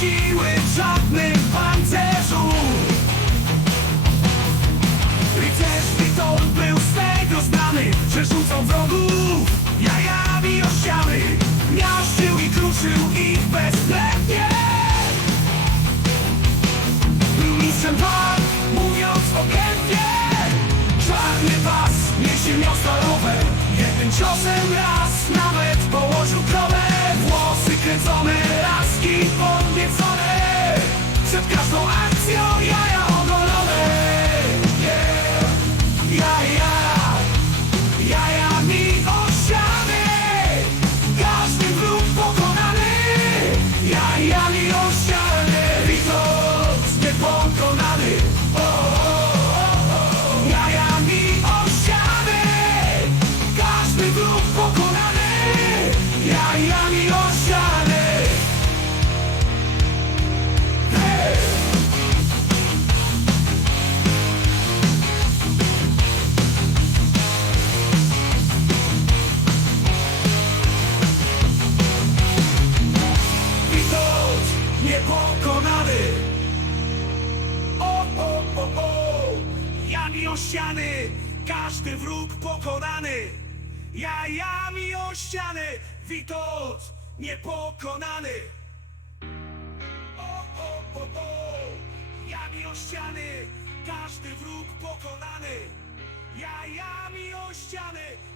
siły w żadnym pancerzu. Rycerz Witold był z tego znany, że rzucał wrogów jajami o ściany Miażdżył i kruszył ich bezwzględnie Był mistrzem walk, mówiąc okrętnie. Czarny was, niesie miasta rower, jednym ciosem raz. Kręcone, laski podniecone Przed każdą akcją jaja ogolone. Yeah. Jaja, jaja mi osiany Każdy wróg pokonany. Jaja mi osiany Witos niepokonany. O, o, o, o. Jaja mi osiany Każdy wróg pokonany. Jaja mi osiany niepokonany. O, o, o, o. Jami o ściany Każdy wróg pokonany. Jajami o ściany Witos niepokonany. O, o, o, o. Jami o ściany Każdy wróg pokonany. Jajami o ściany